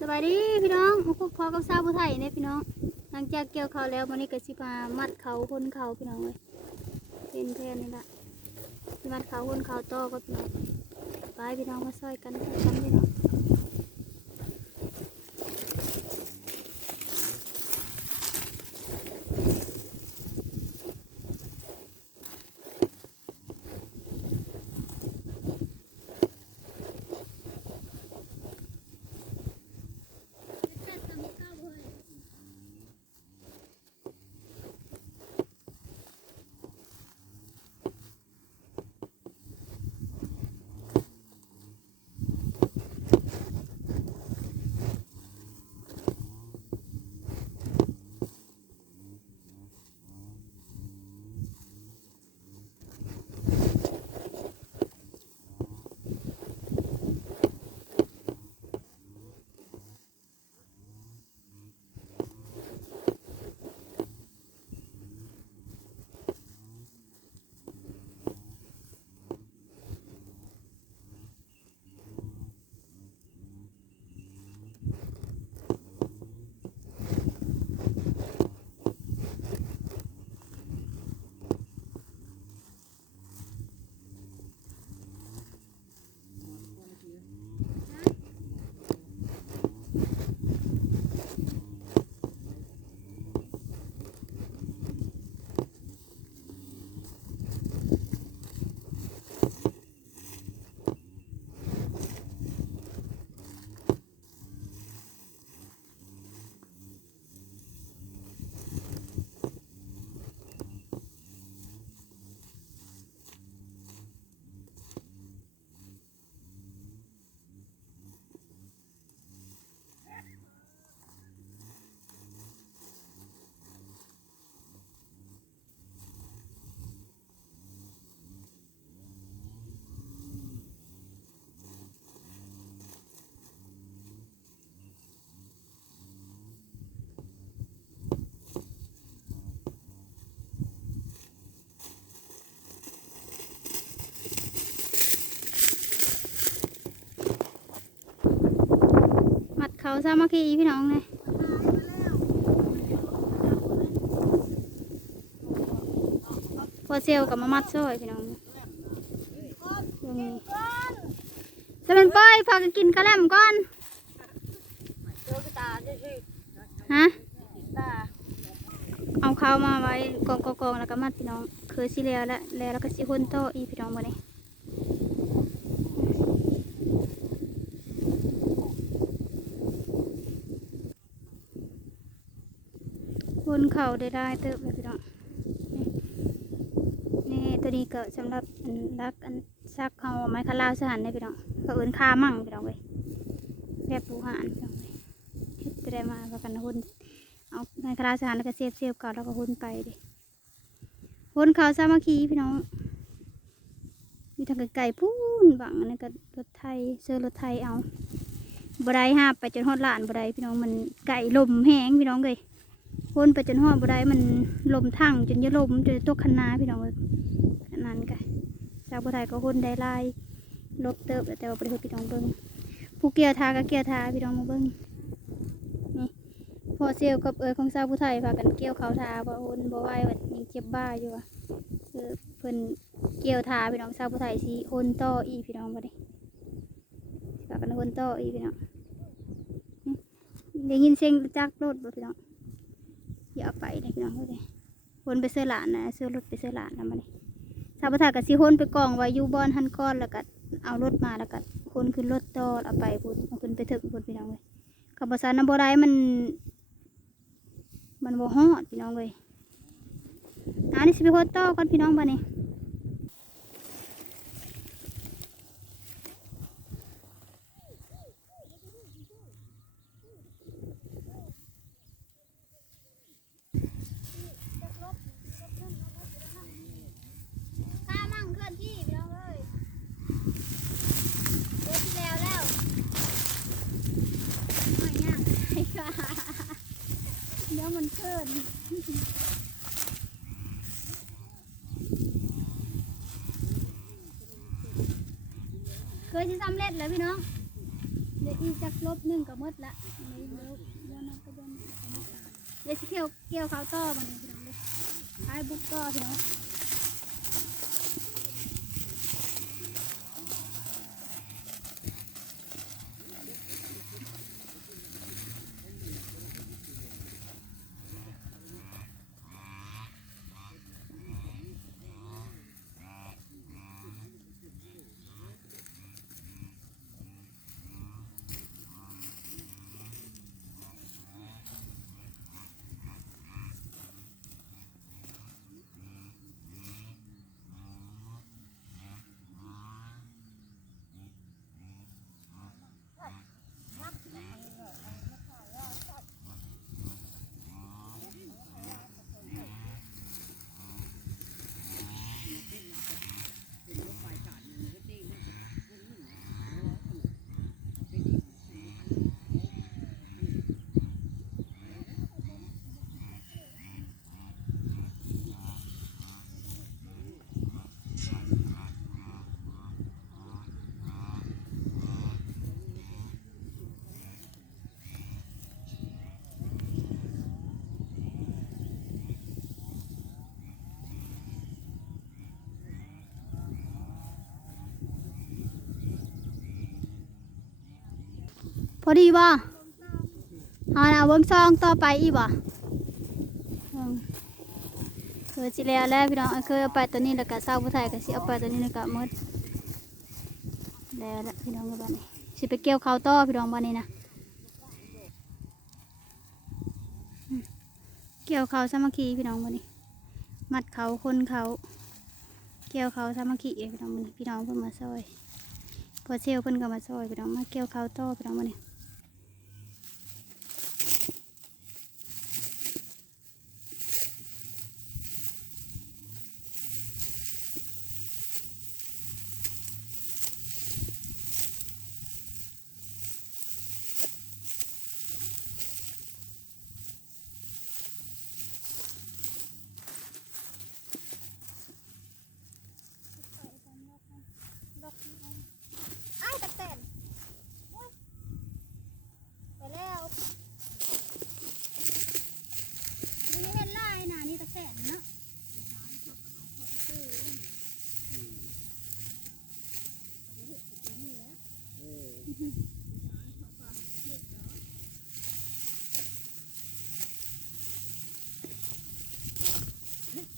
สบายดีพี่น้องมาพบพอกับสาวผู้ไทยเนี่ยพี่น้องหลังจากเกี่ยวเขาแล้ววันนี้ก็สิพามัดเขาพ้นเขาพี่น้องเลยเป็นแทนนี่แหละสิมัดเขาพ้นเขาต่อก็พี่น้องไปพี่น้องมาซอยกันพี่น้องมัดเขาสามัคคีพี่น้องเลยพอเซลกับมามัดซอยพี่น้องจะเป็นป้อยพากันกินกระแลมก่อนฮะเอาข้าวมาไว้กองแล้วก็มัดพี่น้องคือสิแล้วก็สิคนโตอีพี่น้องมาเลยคนเข่าได้เติบเลยพี่น้องนี่ตัวนี้ก็สำหรับรักซักเขาไม้คาลาวสหันได้พี่น้องก็อื่นคามั่งพี่น้องเลยแบบปูหานพี่น้องเลยจะได้มาประกันหุ่นเอาไม้คาลาวสหันแล้วก็เสียบก่อนแล้วก็หุ่นไปดิหุ่นเขาสามัคคีพี่น้องมีทางไก่พูนบังอันนี้ก็รถไทยเสื้อรถไทยเอาบดายห้าไปจนฮอดหลานบดายพี่น้องมันไก่ลมแห้งพี่น้องเลยหุ่นไปจนฮอดบดายมันลมทั้งจนจะลมจนตกคันนาพี่น้องนั่นไก่ชาวผู้ไทยก็หุ่นได้ลายลบเติบแต่ว่าประเทศพี่น้องเบิ้งผู้เกียร์ทาก็เกียร์ทาพี่น้องมาเบิ้งนี่พอเซลกับของชาวผู้ไทยพากันเกี่ยวเขาทาว่าหุ่นบ่ไหวว่ายังเจ็บบ้าอยู่อ่ะคือเพิ่นเกี่ยวทาพี่น้องชาวผู้ไทยสิหุ่นต่ออีพี่น้องบ่ได้พากันหุ่นต่ออีพี่น้องได้ยินเสียงจักรรถบ่พี่น้องอย่าเอาไปนะพี่น้องเลยหุ่นไปเสื้อหลานนะเสื้อรถไปเสื้อหลานนะมาเลยชาวบ้านก็สิหุ่นไปกองไว้อยู่บอนหันก้อนแล้วก็เอารถมาแล้วก็หุ่นขึ้นรถต่อเอาไปพุ่นเอาขึ้นไปถึงพุ่นพี่น้องเลยขับภาษาน้ำบ่ได้มันบ่ฮอดพี่น้องเลยอันนี้สิไปโคตรต่อก่อนพี่น้องบ้านนี้เดี๋ยวมันเกินเคยที่สำเร็จเลยพี่น้องเ ดี๋ยวอีจักลบหนึ่งก็หมดละนี่เดี๋ยวมันก็เดินเดี๋ยวสิเกี่ยวเขาต่อมันพี่น้องเลยท้ายบุกต่อพี่น้องพอดีบ่เอานะเบิ้งซองต่อไปอีกบ่คือสิแล้วพี่น้องเคยเอาไปตัวนี้แล้วก็เศร้าผู้ไทยก็สิเอาไปตัวนี้แล้วก็หมดแล้วพี่น้องบ้านนี้สิไปเกี่ยวข้าวต่อพี่น้องบ้านนี้นะเกี่ยวข้าวสามัคคีพี่น้องบ้านนี้มัดเขาคนเขาเกี่ยวข้าวสามัคคีพี่น้องบ้านนี้พี่น้องเพิ่นมาซอยพอเซลเพิ่นก็มาซอยพี่น้องมาเกี่ยวข้าวต่อพี่น้องบ้านนี้อ้ายตะแตนไปแล้วนี่เห็นลายน่ะนี่ตะแตนเนาะ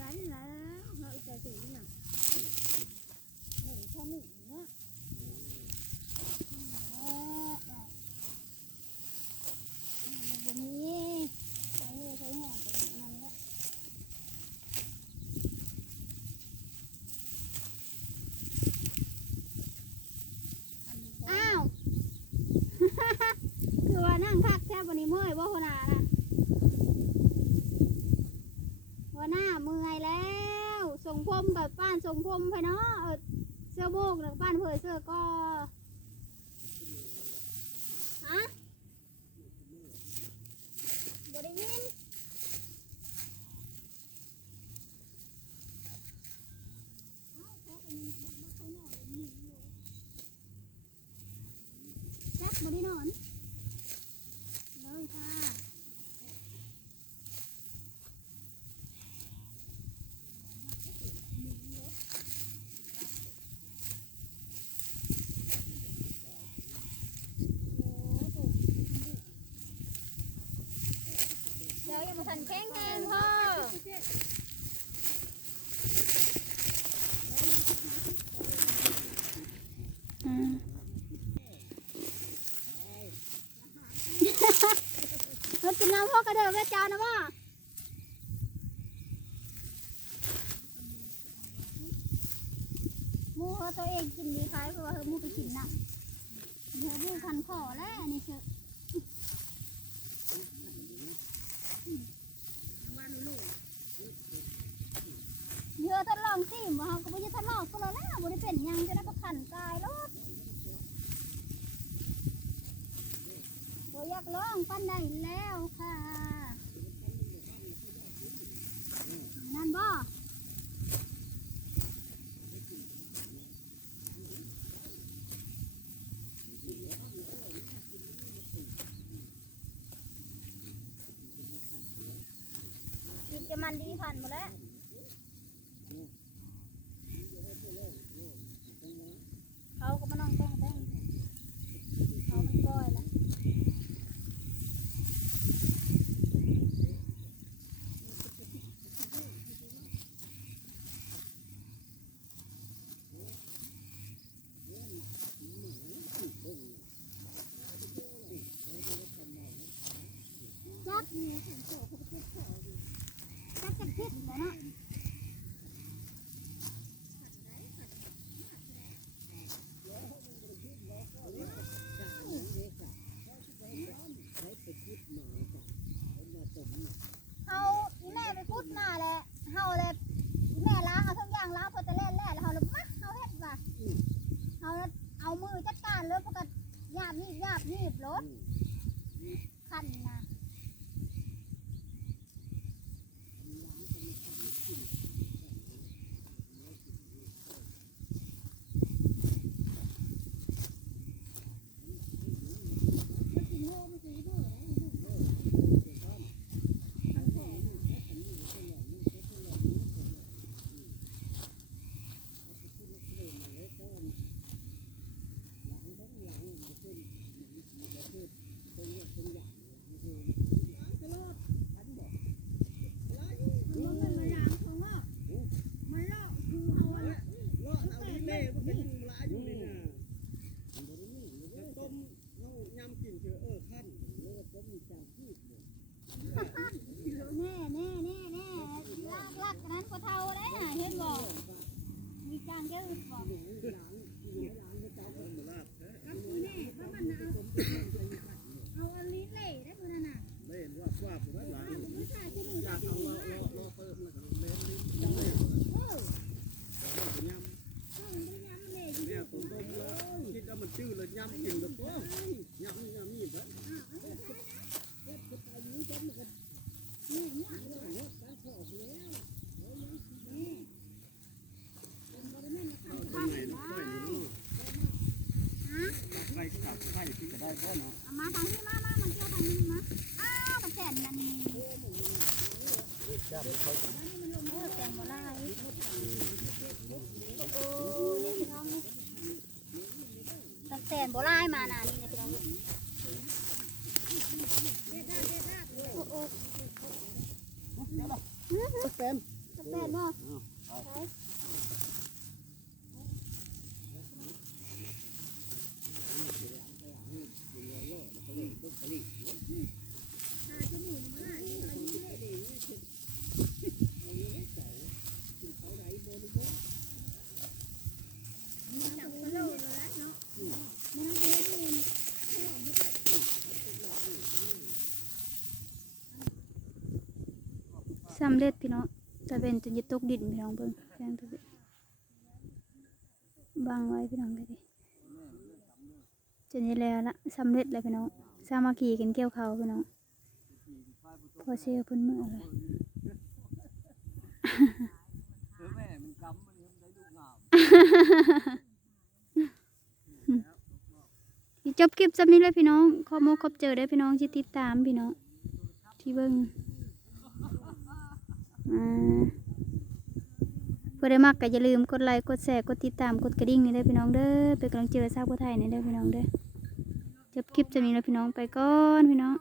ร้านแล้วเราจะสีน่ะหนึ่งข้อหนึ่งเนาะวันนี้ใช้แห้งกับมันแล้วอ้าว คือว่านั่งพักแค่วันนี้เมื่อยว่าหัวหน้านะหัวหน้าเมื่อยแล้วส่งพรมกับป้านส่งพรมไปเนาะเสื้อโบกหรือป้านเผยเสื้อก็ฮะบ่ได้ยินจักบ่ได้นอนเลยค่ะเดี๋ยวยังมาทันแข็งแรงพ่อเรากินน้ำพ่อกระเดิดแม่เจ้านะว่ามูเขาตัวเองกินดีคล้ายเพราะว่ามูไปกินน่ะเดี๋ยวมูคันคอแล้วนี่คือเยอะทดลองสิบ่เขาก็ไม่ได้ทดลองก็แล้วบ่ได้เป็นยังจะได้ประคันกายรถบ่อยากลองปั้นได้แล้วค่ะนั่นบ่ จะมันดีผ่านหมดแล้วเขาก็มานั่งต้องแท่งเขามันก้อยละจักจะคิดเลยเนาะเอาอีแม่ไปพูดมาแหละเฮาเลยแม่ล้างเอาทุกอย่างล้างพอจะเล่นแล้วเฮาเลยมาเฮาเฮ็ดว่ะเฮาเอามือจัดการเลยเพราะก็หยาบนี่รถคันนะแน่ลากนั้นก็เท่าเลยเห็นบ่มีจางแก้วบ่เอาอันลิ้นเล่ได้คนนั้นน่ะเล่นว่าผมว่าหลายอยากเอาเราเปิดแล้วก็เล่นลิ้นเล่นเนี่ยต้มแล้วคิดว่ามันจืดเลยย่ำกินแบบโอ้ย่ำนี่ไปมาทางนี้มามันเกี่ยวทางนี้มาอ้าวมันแก่นนั่นนี่แก่นบ่ได้โอ้นี่พี่น้องแก่นบ่ได้มาน่ะนี่พี่น้องโอ้แก่นเนาะสำเร็จพี่น้องจะเป็นจนจะตกดินพี่น้องเบิ่งแข้งตัวบางไว้พี่น้องไปดิจนนี้แล้วละสำเร็จแล้วพี่น้องสามัคคีกันเกี่ยวเขาพี่น้องพอเชื่อพุ่นมือเลยจบคลิปซ้ำนี้เลยพี่น้องขอโมขอบเจอได้พี่น้องที่ติดตามพี่น้องที่เบิ่งเพื่อได้มักก็อย่าลืมกดไลค์กดแชร์กดติดตามกดกระดิ่งนี่เด้อพี่น้องเด้อเป็นกำลังใจให้ชาวผู้ไทยนี่เด้อพี่น้องเด้อจบคลิปจะมีแล้วพี่น้องไปก่อนพี่น้อง